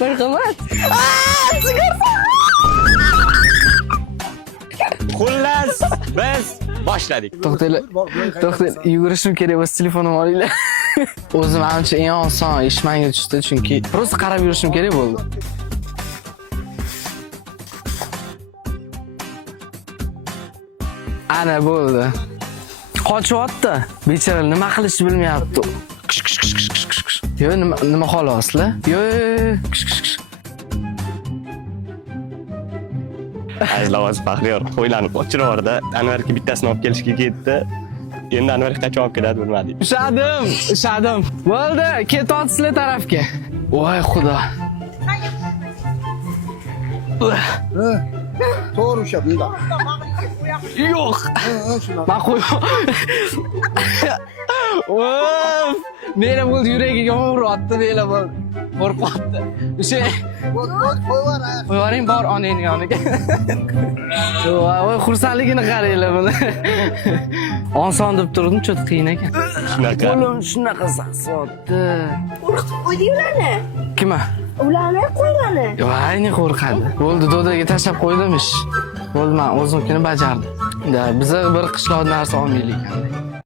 Bir qimmat. Xullas, biz boshladik. To'xtanglar, yugurishim kerak bo'lsa telefonimni olinglar. O'zim ancha eng oson ish menga tushdi, chunki prosta qarab yurishim kerak bo'ldi. Ana bo'ldi. Qochyapti. Bechora nima qilishni bilmayapti. Yo, nima xoloslar? Yo. Azlavaz Baxtiyor qo'ylanib ochiraverdi. Anvarga bittasini olib kelishga ketdi. Endi Anvar qachon olib keladi bilmadik. Ushadim. Bo'ldi, ketyapti sizlar tarafga. Voy xudo. To'g'ri ushlab, bunda. Yo'q. Men qo'yib. Vof! Meni bo'ldi yuragiga uryapti, meni bo'ldi. Qo'rqyapti. O'sha qo'yvaring bor onangning yoniga. Voy, xursandligini qaranglar buni. Oson deb turdim, cho't qiyin ekan. Shunaqa. Qo'lim shunaqa sasiyapti. Qo'rqitib qo'yding ularni. Kimma? Ularni qo'ylarni. Yo, ayni qo'rqadi. Bo'ldi, dodaga tashlab qo'ydim ish. Bo'ldi, men o'zimkini bajardim. Biza bir qishloq narsa olmaylik.